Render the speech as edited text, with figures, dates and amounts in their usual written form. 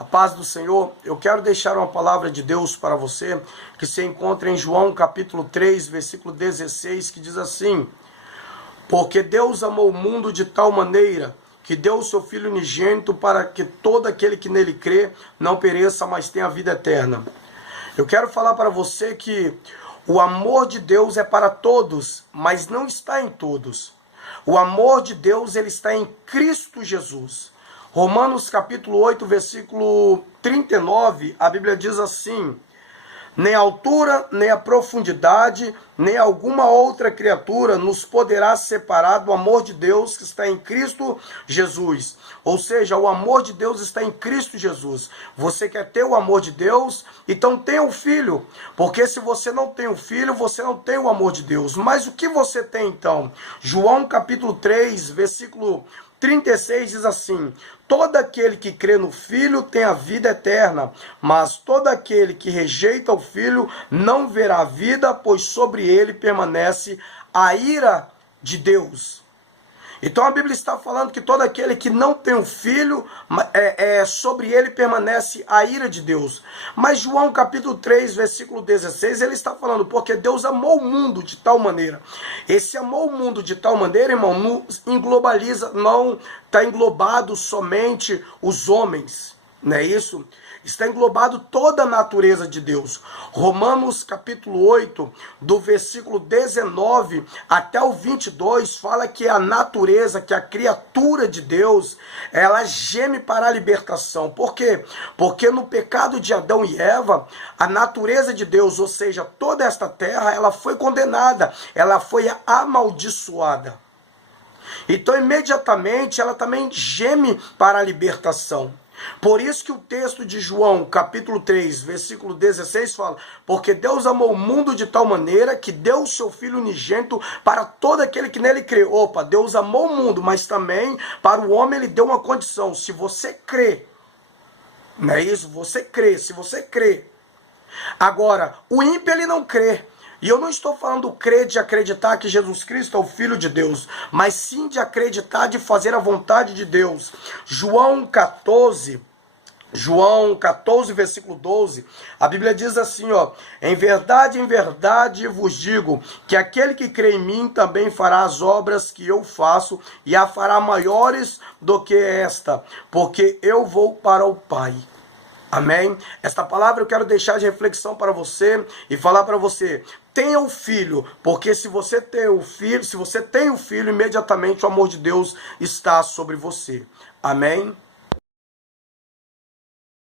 A paz do Senhor, eu quero deixar uma palavra de Deus para você, que se encontra em João capítulo 3, versículo 16, que diz assim: porque Deus amou o mundo de tal maneira que deu o seu Filho unigênito para que todo aquele que nele crê não pereça, mas tenha a vida eterna. Eu quero falar para você que o amor de Deus é para todos, mas não está em todos. O amor de Deus, ele está em Cristo Jesus. Romanos capítulo 8, versículo 39, a Bíblia diz assim: nem a altura, nem a profundidade, nem alguma outra criatura nos poderá separar do amor de Deus que está em Cristo Jesus. Ou seja, o amor de Deus está em Cristo Jesus. Você quer ter o amor de Deus? Então tenha o Filho. Porque se você não tem o Filho, você não tem o amor de Deus. Mas o que você tem então? João capítulo 3, versículo 36 diz assim: todo aquele que crê no Filho tem a vida eterna, mas todo aquele que rejeita o Filho não verá a vida, pois sobre ele permanece a ira de Deus. Então a Bíblia está falando que todo aquele que não tem o Filho, sobre ele permanece a ira de Deus. Mas João capítulo 3, versículo 16, ele está falando, porque Deus amou o mundo de tal maneira. Esse amou o mundo de tal maneira, irmão, não englobaliza, não está englobado somente os homens, não é isso? Está englobado toda a natureza de Deus. Romanos capítulo 8, do versículo 19 até o 22, fala que a natureza, que a criatura de Deus, ela geme para a libertação. Por quê? Porque no pecado de Adão e Eva, a natureza de Deus, ou seja, toda esta terra, ela foi condenada, ela foi amaldiçoada. Então, imediatamente, ela também geme para a libertação. Por isso que o texto de João, capítulo 3, versículo 16, fala: porque Deus amou o mundo de tal maneira que deu o seu Filho unigênito para todo aquele que nele crê. Opa, Deus amou o mundo, mas também para o homem ele deu uma condição: se você crê, não é isso? Você crê, se você crê. Agora, o ímpio ele não crê. E eu não estou falando crer de acreditar que Jesus Cristo é o Filho de Deus, mas sim de acreditar, de fazer a vontade de Deus. João 14, versículo 12, a Bíblia diz assim, ó: em verdade vos digo, que aquele que crê em mim também fará as obras que eu faço, e a fará maiores do que esta, porque eu vou para o Pai. Amém? Esta palavra eu quero deixar de reflexão para você e falar para você: tenha o Filho, porque se você tem o Filho, imediatamente o amor de Deus está sobre você. Amém?